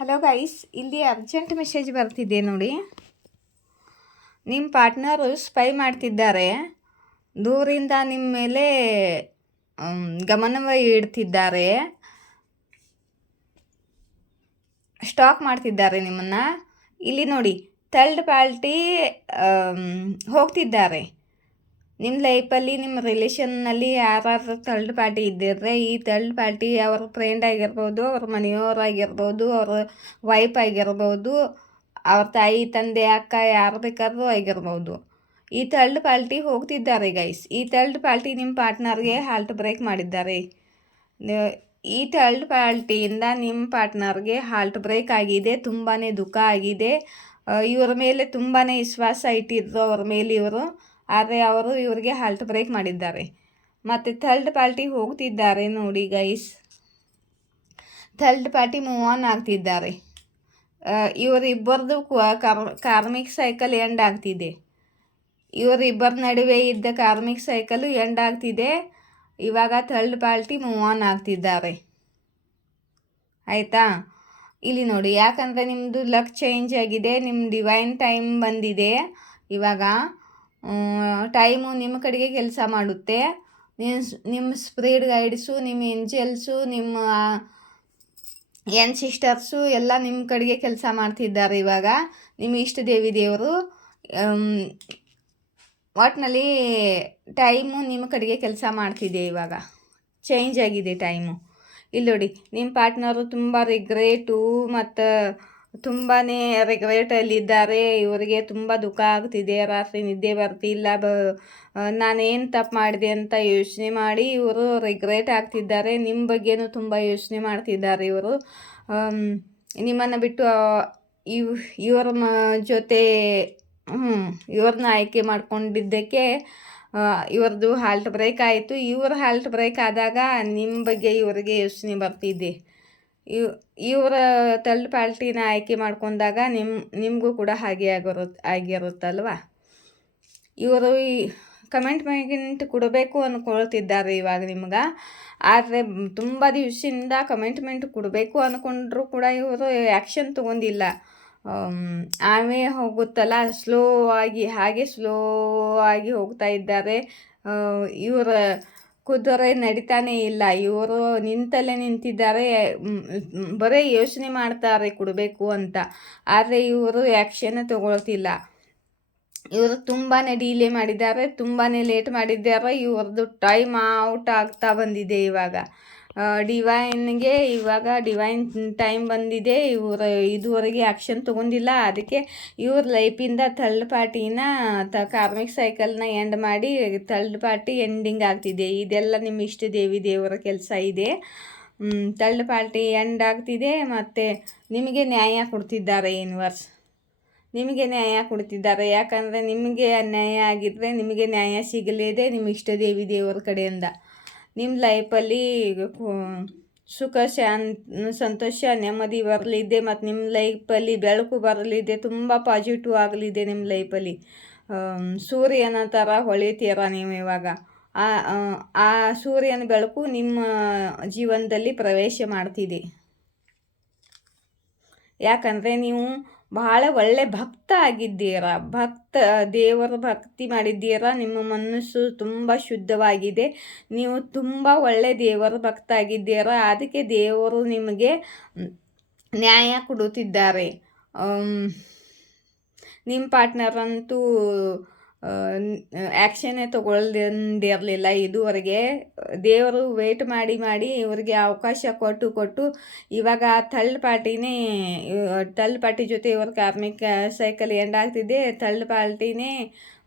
Hello guys, ಇಲ್ಲಿ urgent message ಬರ್ತಿದೆ ನೋಡಿ. ನಿಮ್ಮ ಪಾರ್ಟ್ನರು ಸ್ಪೈ ಮಾಡ್ತಿದ್ದಾರೆ. ದೂರಿಂದ ನಿಮ್ಮ ಮೇಲೆ ಗಮನವ ಇಡ್ತಿದ್ದಾರೆ. ಸ್ಟಾಕ್ ಮಾಡ್ತಿದ್ದಾರೆ ನಿಮ್ಮನ್ನು. ಇಲ್ಲಿ ನೋಡಿ, ಥರ್ಡ್ ಪಾರ್ಟಿ ಹೋಗ್ತಿದ್ದಾರೆ. ನಿಮ್ಮ ಲೈಫಲ್ಲಿ, ನಿಮ್ಮ ರಿಲೇಷನ್ನಲ್ಲಿ ಯಾರಾದ್ರೂ ಥರ್ಡ್ ಪಾರ್ಟಿ ಇದ್ದಿದ್ರೆ, ಈ ಥರ್ಡ್ ಪಾರ್ಟಿ ಅವ್ರ ಫ್ರೆಂಡ್ ಆಗಿರ್ಬೋದು, ಅವ್ರ ಮನೆಯವರಾಗಿರ್ಬೋದು, ಅವ್ರ ವೈಫ್ ಆಗಿರ್ಬೋದು, ಅವ್ರ ತಾಯಿ ತಂದೆ ಅಕ್ಕ ಯಾರು ಬೇಕಾದ್ರೂ ಆಗಿರ್ಬೋದು. ಈ ಥರ್ಡ್ ಪಾರ್ಟಿ ಹೋಗ್ತಿದ್ದಾರೆ ಗೈಸ್. ಈ ಥರ್ಡ್ ಪಾರ್ಟಿ ನಿಮ್ಮ ಪಾರ್ಟ್ನರ್ಗೆ ಹಾರ್ಟ್ ಬ್ರೇಕ್ ಮಾಡಿದ್ದಾರೆ. ಈ ಥರ್ಡ್ ಪಾರ್ಟಿಯಿಂದ ನಿಮ್ಮ ಪಾರ್ಟ್ನರ್ಗೆ ಹಾರ್ಟ್ ಬ್ರೇಕ್ ಆಗಿದೆ. ತುಂಬಾ ದುಃಖ ಆಗಿದೆ. ಇವರ ಮೇಲೆ ತುಂಬಾ ವಿಶ್ವಾಸ ಇಟ್ಟಿದ್ರು ಅವ್ರ ಮೇಲೆ ಇವರು. ಆದರೆ ಅವರು ಇವರಿಗೆ ಹಾರ್ಟ್ ಬ್ರೇಕ್ ಮಾಡಿದ್ದಾರೆ. ಮತ್ತು ಥರ್ಡ್ ಪಾರ್ಟಿ ಹೋಗ್ತಿದ್ದಾರೆ ನೋಡಿ guys. Third party move on ಆಗ್ತಿದ್ದಾರೆ. ಇವರಿಬ್ಬರದು ಕಾರ್ಮಿಕ್ ಸೈಕಲ್ ಎಂಡ್ ಆಗ್ತಿದೆ. ಇವರಿಬ್ಬರ ನಡುವೆ ಇದ್ದ ಕಾರ್ಮಿಕ್ ಸೈಕಲ್ ಎಂಡ್ ಆಗ್ತಿದೆ. ಇವಾಗ ಥರ್ಡ್ ಪಾರ್ಟಿ ಮೂವ್ ಆನ್ ಆಗ್ತಿದ್ದಾರೆ. ಆಯಿತಾ? ಇಲ್ಲಿ ನೋಡಿ, ಯಾಕಂದರೆ ನಿಮ್ಮದು ಲಕ್ ಚೇಂಜ್ ಆಗಿದೆ. ನಿಮ್ಮ ಡಿವೈನ್ ಟೈಮ್ ಬಂದಿದೆ. ಇವಾಗ ಟೈಮು ನಿಮ್ಮ ಕಡೆಗೆ ಕೆಲಸ ಮಾಡುತ್ತೆ. ನಿಮ್ಮ ಸ್ಪಿರಿಟ್ ಗೈಡ್ಸು, ನಿಮ್ಮ ಏಂಜಲ್ಸು, ನಿಮ್ಮ ಸಿಸ್ಟರ್ಸು ಎಲ್ಲ ನಿಮ್ಮ ಕಡೆಗೆ ಕೆಲಸ ಮಾಡ್ತಿದ್ದಾರೆ. ಇವಾಗ ನಿಮ್ಮ ಇಷ್ಟ ದೇವರು ಒಟ್ಟಿನಲ್ಲಿ ಟೈಮು ನಿಮ್ಮ ಕಡೆಗೆ ಕೆಲಸ ಮಾಡ್ತಿದೆ. ಇವಾಗ ಚೇಂಜ್ ಆಗಿದೆ ಟೈಮು. ಇಲ್ಲಿ ನೋಡಿ, ನಿಮ್ಮ ಪಾರ್ಟ್ನರು ತುಂಬ ರಿಗ್ರೇಟು ಮತ್ತು ತುಂಬಾ ರಿಗ್ರೆಟಲ್ಲಿದ್ದಾರೆ. ಇವರಿಗೆ ತುಂಬ ದುಃಖ ಆಗ್ತಿದೆ. ರಾತ್ರಿ ನಿದ್ದೆ ಬರ್ತಿಲ್ಲ. ನಾನೇನು ತಪ್ಪು ಮಾಡಿದೆ ಅಂತ ಯೋಚನೆ ಮಾಡಿ ಇವರು ರಿಗ್ರೆಟ್ ಆಗ್ತಿದ್ದಾರೆ. ನಿಮ್ಮ ಬಗ್ಗೆನೂ ತುಂಬ ಯೋಚನೆ ಮಾಡ್ತಿದ್ದಾರೆ. ಇವರು ನಿಮ್ಮನ್ನು ಬಿಟ್ಟು ಇವರ ಜೊತೆ ಇವ್ರನ್ನ ಆಯ್ಕೆ ಮಾಡ್ಕೊಂಡಿದ್ದಕ್ಕೆ ಇವ್ರದ್ದು ಹಾರ್ಟ್ ಬ್ರೇಕ್ ಆಯಿತು. ಇವ್ರ ಹಾರ್ಟ್ ಬ್ರೇಕ್ ಆದಾಗ ನಿಮ್ಮ ಬಗ್ಗೆ ಇವರಿಗೆ ಯೋಚನೆ ಬರ್ತಿದ್ದೆ. ಇವರ ಥರ್ಡ್ ಪಾರ್ಟಿನ ಆಯ್ಕೆ ಮಾಡ್ಕೊಂಡಾಗ ನಿಮಗೂ ಕೂಡ ಹಾಗೆ ಆಗಿರುತ್ತಲ್ವ. ಇವರು ಈ ಕಮೆಂಟ್ಮೆಂಟ್ ಕೊಡಬೇಕು ಅಂದ್ಕೊಳ್ತಿದ್ದಾರೆ ಇವಾಗ ನಿಮ್ಗೆ. ಆದರೆ ತುಂಬ ದಿವಸದಿಂದ ಕಮೆಂಟ್ಮೆಂಟ್ ಕೊಡಬೇಕು ಅಂದ್ಕೊಂಡ್ರೂ ಕೂಡ ಇವರು ಆ್ಯಕ್ಷನ್ ತೊಗೊಂಡಿಲ್ಲ. ಆಮೇಲೆ ಹೋಗುತ್ತಲ್ಲ, ಸ್ಲೋ ಆಗಿ ಹೋಗ್ತಾ ಇದ್ದಾರೆ. ಇವರ ಕುದುರೆ ನಡೀತಾನೆ ಇಲ್ಲ. ಇವರು ನಿಂತಲ್ಲೇ ನಿಂತಿದ್ದಾರೆ. ಬರೀ ಯೋಚನೆ ಮಾಡ್ತಾರೆ ಕೊಡಬೇಕು ಅಂತ. ಆದರೆ ಇವರು ಆ್ಯಕ್ಷನ್ ತಗೊಳ್ತಿಲ್ಲ. ಇವರು ತುಂಬಾ ಡಿಲೇ ಮಾಡಿದ್ದಾರೆ, ತುಂಬಾ ಲೇಟ್ ಮಾಡಿದ್ದಾರೆ. ಇವ್ರದ್ದು ಟೈಮ್ ಔಟ್ ಆಗ್ತಾ ಬಂದಿದೆ. ಇವಾಗ ಡಿವೈನ್ ಟೈಮ್ ಬಂದಿದೆ. ಇವರು ಇದುವರೆಗೆ ಆ್ಯಕ್ಷನ್ ತೊಗೊಂಡಿಲ್ಲ. ಅದಕ್ಕೆ ಇವ್ರ ಲೈಫಿಂದ ಥರ್ಡ್ ಪಾರ್ಟಿನ ಕಾರ್ಮಿಕ್ ಸೈಕಲ್ನ ಎಂಡ್ ಮಾಡಿ ಥರ್ಡ್ ಪಾರ್ಟಿ ಎಂಡಿಂಗ್ ಆಗ್ತಿದೆ. ಇದೆಲ್ಲ ನಿಮ್ಮ ಇಷ್ಟ ದೇವರ ಕೆಲಸ ಇದೆ. ಥರ್ಡ್ ಪಾರ್ಟಿ ಎಂಡ್ ಆಗ್ತಿದೆ. ಮತ್ತು ನಿಮಗೆ ನ್ಯಾಯ ಕೊಡ್ತಿದ್ದಾರೆ ಯೂನಿವರ್ಸ್. ನಿಮಗೆ ನ್ಯಾಯ ಕೊಡ್ತಿದ್ದಾರೆ. ಯಾಕಂದರೆ ನಿಮಗೆ ಅನ್ಯಾಯ ಆಗಿದ್ದರೆ ನಿಮಗೆ ನ್ಯಾಯ ಸಿಗಲಿದೆ ನಿಮ್ಮ ಇಷ್ಟ ದೇವರ ಕಡೆಯಿಂದ. ನಿಮ್ಮ ಲೈಫಲ್ಲಿ ಸುಖ ಸಂತೋಷ ನೆಮ್ಮದಿ ಬರಲಿದೆ. ಮತ್ತು ನಿಮ್ಮ ಲೈಫಲ್ಲಿ ಬೆಳಕು ಬರಲಿದೆ. ತುಂಬ ಪಾಸಿಟಿವ್ ಆಗಲಿದೆ ನಿಮ್ಮ ಲೈಫಲ್ಲಿ. ಸೂರ್ಯನ ಥರ ಹೊಳಿತೀರ ನೀವು ಇವಾಗ. ಆ ಸೂರ್ಯನ ಬೆಳಕು ನಿಮ್ಮ ಜೀವನದಲ್ಲಿ ಪ್ರವೇಶ ಮಾಡ್ತಿದೆ. ಯಾಕಂದರೆ ನೀವು ಬಹಳ ಒಳ್ಳೆ ಭಕ್ತ ಆಗಿದ್ದೀರಾ. ದೇವರ ಭಕ್ತಿ ಮಾಡಿದ್ದೀರಾ. ನಿಮ್ಮ ಮನಸ್ಸು ತುಂಬ ಶುದ್ಧವಾಗಿದೆ. ನೀವು ತುಂಬ ಒಳ್ಳೆ ದೇವರ ಭಕ್ತ ಆಗಿದ್ದೀರಾ. ಅದಕ್ಕೆ ದೇವರು ನಿಮಗೆ ನ್ಯಾಯ ಕೊಡುತ್ತಿದ್ದಾರೆ. ನಿಮ್ಮ ಪಾರ್ಟ್ನರಂತೂ ಆ್ಯಕ್ಷನ್ನೇ ತಗೊಳ್ದಿರಲಿಲ್ಲ ಇದುವರೆಗೆ. ದೇವರು ವೇಟ್ ಮಾಡಿ ಇವರಿಗೆ ಅವಕಾಶ ಕೊಟ್ಟು ಇವಾಗ ಥರ್ಡ್ ಪಾರ್ಟಿ ಜೊತೆ ಇವ್ರ ಕಾರ್ಮಿಕ ಸೈಕಲ್ ಎಂಡ್ ಆಗ್ತಿದೆ. ಥರ್ಡ್ ಪಾರ್ಟಿನೇ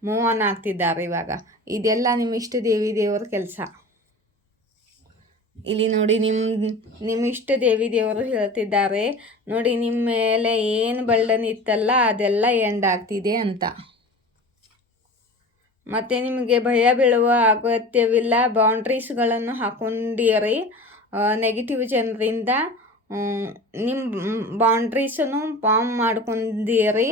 ಮೂವ್ ಆನ್ ಆಗ್ತಿದ್ದಾರೆ ಇವಾಗ. ಇದೆಲ್ಲ ನಿಮ್ಮ ಇಷ್ಟ ದೇವರ ಕೆಲಸ. ಇಲ್ಲಿ ನೋಡಿ, ನಿಮ್ಮ ಇಷ್ಟ ದೇವರು ಹೇಳ್ತಿದ್ದಾರೆ ನೋಡಿ, ನಿಮ್ಮ ಮೇಲೆ ಏನು ಬರ್ಡನ್ ಇತ್ತಲ್ಲ ಅದೆಲ್ಲ ಎಂಡ್ ಆಗ್ತಿದೆ ಅಂತ. ಮತ್ತು ನಿಮಗೆ ಭಯ ಬೀಳುವ ಅಗತ್ಯವಿಲ್ಲ. ಬೌಂಡ್ರೀಸ್ಗಳನ್ನು ಹಾಕೊಂಡಿರಿ. ನೆಗೆಟಿವ್ ಜನರಿಂದ ನಿಮ್ಮ ಬೌಂಡ್ರೀಸನ್ನು ಫಾರ್ಮ್ ಮಾಡ್ಕೊಂಡಿರಿ.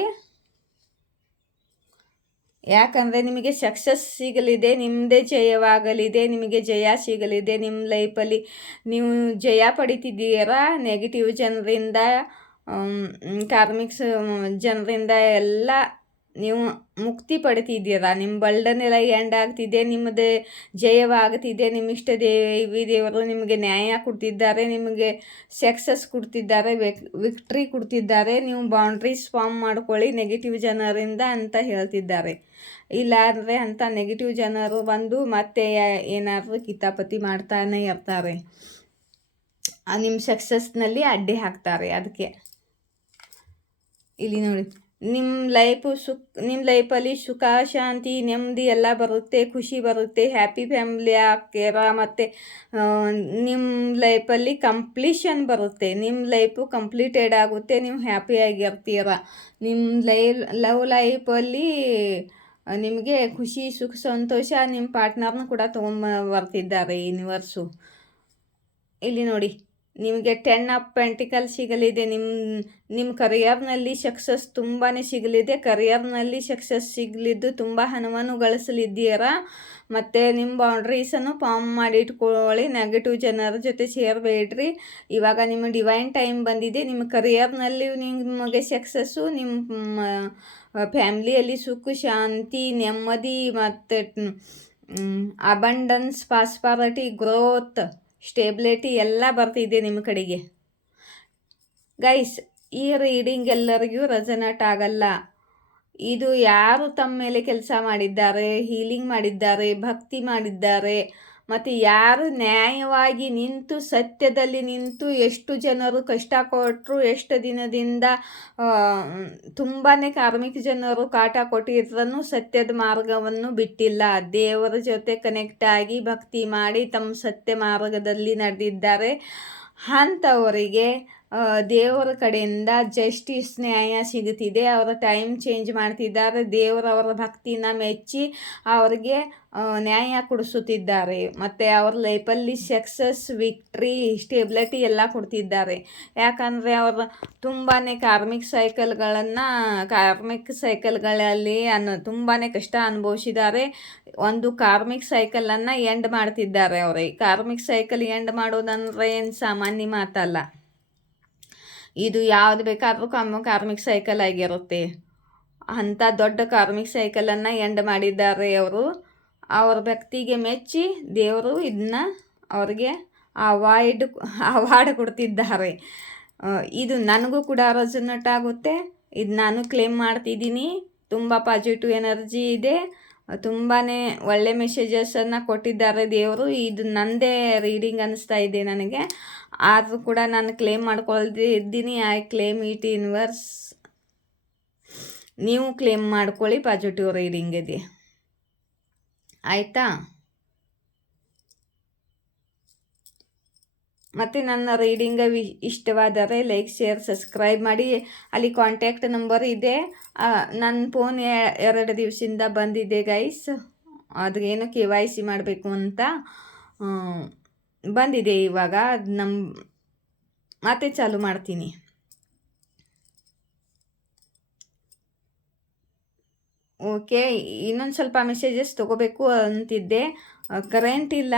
ಯಾಕಂದರೆ ನಿಮಗೆ ಸಕ್ಸಸ್ ಸಿಗಲಿದೆ. ನಿಮ್ಮದೇ ಜಯವಾಗಲಿದೆ. ನಿಮಗೆ ಜಯ ಸಿಗಲಿದೆ. ನಿಮ್ಮ ಲೈಫಲ್ಲಿ ನೀವು ಜಯ ಪಡಿತಿದ್ದೀರಾ. ನೆಗೆಟಿವ್ ಜನರಿಂದ ಕಾರ್ಮಿಕ್ಸ್ ಜನರಿಂದ ಎಲ್ಲ ನೀವು ಮುಕ್ತಿ ಪಡಿತಿದ್ದೀರಾ. ನಿಮ್ಮ ಬರ್ಡನ್ನೆಲ್ಲ ಎಂಡ್ ಆಗ್ತಿದೆ, ನಿಮ್ಮದೇ ಜಯವಾಗ್ತಿದೆ. ನಿಮ್ಮ ಇಷ್ಟ ದೇವರು ನಿಮಗೆ ನ್ಯಾಯ ಕೊಡ್ತಿದ್ದಾರೆ, ನಿಮಗೆ ಸಕ್ಸಸ್ ಕೊಡ್ತಿದ್ದಾರೆ, ವಿಕ್ಟ್ರಿ ಕೊಡ್ತಿದ್ದಾರೆ. ನೀವು ಬೌಂಡ್ರೀಸ್ ಫಾರ್ಮ್ ಮಾಡ್ಕೊಳ್ಳಿ ನೆಗೆಟಿವ್ ಜನರಿಂದ ಅಂತ ಹೇಳ್ತಿದ್ದಾರೆ. ಇಲ್ಲಾಂದರೆ ಅಂಥ ನೆಗೆಟಿವ್ ಜನರು ಬಂದು ಮತ್ತೆ ಏನಾದರೂ ಕಿತಾಪತಿ ಮಾಡ್ತಾನೆ ಇರ್ತಾರೆ, ನಿಮ್ಮ ಸಕ್ಸಸ್ನಲ್ಲಿ ಅಡ್ಡಿ ಹಾಕ್ತಾರೆ. ಅದಕ್ಕೆ ಇಲ್ಲಿ ನೋಡಿ, ನಿಮ್ಮ ಲೈಫಲ್ಲಿ ಸುಖ, ಶಾಂತಿ, ನೆಮ್ಮದಿ ಎಲ್ಲ ಬರುತ್ತೆ, ಖುಷಿ ಬರುತ್ತೆ, ಹ್ಯಾಪಿ ಫ್ಯಾಮಿಲಿ ಆಗ್ತೀರ. ಮತ್ತು ನಿಮ್ಮ ಲೈಫಲ್ಲಿ ಕಂಪ್ಲೀಷನ್ ಬರುತ್ತೆ, ನಿಮ್ಮ ಲೈಫು ಕಂಪ್ಲೀಟೆಡ್ ಆಗುತ್ತೆ, ನೀವು ಹ್ಯಾಪಿಯಾಗಿರ್ತೀರ. ನಿಮ್ಮ ಲವ್ ಲೈಫಲ್ಲಿ ನಿಮಗೆ ಖುಷಿ, ಸುಖ, ಸಂತೋಷ ನಿಮ್ಮ ಪಾರ್ಟ್ನರ್ನ ಕೂಡ ಬರ್ತಿದ್ದಾರೆ ಯೂನಿವರ್ಸು. ಇಲ್ಲಿ ನೋಡಿ, ನಿಮಗೆ 10 ಆಫ್ ಪೆಂಟಿಕಲ್ ಸಿಗಲಿದೆ. ನಿಮ್ಮ ಕರಿಯರ್ನಲ್ಲಿ ಸಕ್ಸಸ್ ತುಂಬಾ ಸಿಗಲಿದೆ. ಕರಿಯರ್ನಲ್ಲಿ ಸಕ್ಸಸ್ ಸಿಗಲಿದ್ದು ತುಂಬ ಹಣವನ್ನು ಗಳಿಸಲಿದ್ದೀರಾ. ಮತ್ತು ನಿಮ್ಮ ಬೌಂಡ್ರೀಸನ್ನು ಫಾರ್ಮ್ ಮಾಡಿ ಇಟ್ಕೊಳ್ಳಿ. ನೆಗೆಟಿವ್ ಜನರ ಜೊತೆ ಸೇರಬೇಡ್ರಿ. ಇವಾಗ ನಿಮ್ಮ ಡಿವೈನ್ ಟೈಮ್ ಬಂದಿದೆ. ನಿಮ್ಮ ಕರಿಯರ್ನಲ್ಲಿ ನಿಮಗೆ ಸಕ್ಸಸ್ಸು, ನಿಮ್ಮ ಫ್ಯಾಮ್ಲಿಯಲ್ಲಿ ಸುಖ, ಶಾಂತಿ, ನೆಮ್ಮದಿ ಮತ್ತು ಅಬಂಡನ್ಸ್, ಪ್ರಾಸ್ಪರಿಟಿ, ಗ್ರೋತ್, ಸ್ಟೇಬಿಲಿಟಿ ಎಲ್ಲ ಬರ್ತಿದೆ ನಿಮ್ಮ ಕಡೆಗೆ. ಗೈಸ್, ಈ ರೀಡಿಂಗ್ ಎಲ್ಲರಿಗೂ ರೆಸನೇಟ್ ಆಗಲ್ಲ. ಇದು ಯಾರು ತಮ್ಮ ಮೇಲೆ ಕೆಲಸ ಮಾಡಿದ್ದಾರೆ, ಹೀಲಿಂಗ್ ಮಾಡಿದ್ದಾರೆ, ಭಕ್ತಿ ಮಾಡಿದ್ದಾರೆ, ಮತ್ತು ಯಾರು ನ್ಯಾಯವಾಗಿ ನಿಂತು ಸತ್ಯದಲ್ಲಿ ನಿಂತು ಎಷ್ಟು ಜನರು ಕಷ್ಟ ಕೊಟ್ಟರು, ಎಷ್ಟು ದಿನದಿಂದ ತುಂಬಾ ಕಾರ್ಮಿಕ ಜನರು ಕಾಟ ಕೊಟ್ಟಿದ್ರೂ ಸತ್ಯದ ಮಾರ್ಗವನ್ನು ಬಿಟ್ಟಿಲ್ಲ. ದೇವರ ಜೊತೆ ಕನೆಕ್ಟ್ ಆಗಿ ಭಕ್ತಿ ಮಾಡಿ ತಮ್ಮ ಸತ್ಯ ಮಾರ್ಗದಲ್ಲಿ ನಡೆದಿದ್ದಾರೆ. ಅಂಥವರಿಗೆ ದೇವರ ಕಡೆಯಿಂದ ಜಸ್ಟಿಸ್, ನ್ಯಾಯ ಸಿಗುತ್ತಿದೆ. ಅವರ ಟೈಮ್ ಚೇಂಜ್ ಮಾಡ್ತಿದ್ದಾರೆ. ದೇವರವರ ಭಕ್ತಿನ ಮೆಚ್ಚಿ ಅವರಿಗೆ ನ್ಯಾಯ ಕೊಡಿಸುತ್ತಿದ್ದಾರೆ. ಮತ್ತು ಅವ್ರ ಲೈಫಲ್ಲಿ ಸಕ್ಸಸ್, ವಿಕ್ಟ್ರಿ, ಸ್ಟೇಬಿಲಿಟಿ ಎಲ್ಲ ಕೊಡ್ತಿದ್ದಾರೆ. ಯಾಕಂದರೆ ಅವರು ತುಂಬಾ ಕಾರ್ಮಿಕ್ ಸೈಕಲ್ಗಳಲ್ಲಿ ತುಂಬಾ ಕಷ್ಟ ಅನುಭವಿಸಿದ್ದಾರೆ. ಒಂದು ಕಾರ್ಮಿಕ್ ಸೈಕಲನ್ನು ಎಂಡ್ ಮಾಡ್ತಿದ್ದಾರೆ ಅವರೇ. ಕಾರ್ಮಿಕ್ ಸೈಕಲ್ ಎಂಡ್ ಮಾಡೋದಂದರೆ ಏನು ಸಾಮಾನ್ಯ ಮಾತಲ್ಲ. ಇದು ಯಾವುದು ಬೇಕಾದರೂ ಕಾರ್ಮಿಕ್ ಸೈಕಲ್ ಆಗಿರುತ್ತೆ. ಅಂಥ ದೊಡ್ಡ ಕಾರ್ಮಿಕ್ ಸೈಕಲನ್ನು ಎಂಡ್ ಮಾಡಿದ್ದಾರೆ ಅವರು. ಅವ್ರ ಭಕ್ತಿಗೆ ಮೆಚ್ಚಿ ದೇವರು ಇದನ್ನ ಅವ್ರಿಗೆ ಅವಾರ್ಡ್ ಕೊಡ್ತಿದ್ದಾರೆ. ಇದು ನನಗೂ ಕೂಡ ರೆಸನೇಟ್ ಆಗುತ್ತೆ. ಇದು ನಾನು ಕ್ಲೇಮ್ ಮಾಡ್ತಿದ್ದೀನಿ. ತುಂಬ ಪಾಸಿಟಿವ್ ಎನರ್ಜಿ ಇದೆ. ತುಂಬಾ ಒಳ್ಳೆ ಮೆಸೇಜಸನ್ನು ಕೊಟ್ಟಿದ್ದಾರೆ ದೇವರು. ಇದು ನನ್ನದೇ ರೀಡಿಂಗ್ ಅನ್ನಿಸ್ತಾ ಇದೆ ನನಗೆ. ಆದರೂ ಕೂಡ ನಾನು ಕ್ಲೇಮ್ ಮಾಡ್ಕೊಳ್ತಿದ್ದೀನಿ. I claim it universe. ನೀವು ಕ್ಲೇಮ್ ಮಾಡ್ಕೊಳ್ಳಿ, ಪಾಸಿಟಿವ್ ರೀಡಿಂಗ್ ಇದೆ, ಆಯಿತಾ? ಮತ್ತು ನನ್ನ ರೀಡಿಂಗ್ ಇಷ್ಟವಾದರೆ ಲೈಕ್, ಶೇರ್, ಸಬ್ಸ್ಕ್ರೈಬ್ ಮಾಡಿ. ಅಲ್ಲಿ ಕಾಂಟ್ಯಾಕ್ಟ್ ನಂಬರ್ ಇದೆ. ನನ್ನ ಫೋನ್ 2 ದಿವಸದಿಂದ ಬಂದಿದೆ ಗೈಸ್. ಅದೇನು KYC ಮಾಡಬೇಕು ಅಂತ ಬಂದಿದೆ. ಇವಾಗ ಮತ್ತೆ ಚಾಲು ಮಾಡ್ತೀನಿ. ಓಕೆ, ಇನ್ನೊಂದು ಸ್ವಲ್ಪ ಮೆಸೇಜಸ್ ತೊಗೋಬೇಕು ಅಂತಿದ್ದೆ. ಕರೆಂಟ್ ಇಲ್ಲ,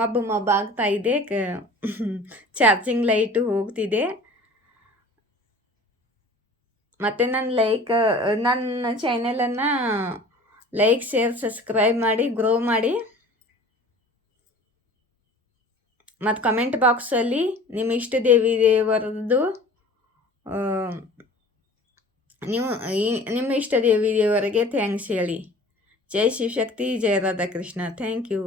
ಮಬ್ಬು ಆಗ್ತಾ ಇದೆ. ಚಾರ್ಜಿಂಗ್ ಲೈಟು ಹೋಗ್ತಿದೆ. ಮತ್ತು ನನ್ನ ಚಾನೆಲನ್ನು ಲೈಕ್, ಶೇರ್, ಸಬ್ಸ್ಕ್ರೈಬ್ ಮಾಡಿ, ಗ್ರೋ ಮಾಡಿ. ಮತ್ತು ಕಮೆಂಟ್ ಬಾಕ್ಸಲ್ಲಿ ನಿಮ್ಮ ಇಷ್ಟ ದೇವರದ್ದು ನಿಮ್ಮ ಇಷ್ಟ ದೇವರಿಗೆ ಥ್ಯಾಂಕ್ಸ್ ಹೇಳಿ. ಜೈ ಶಿವಶಕ್ತಿ, ಜಯ ರಾಧಾಕೃಷ್ಣ. Thank you.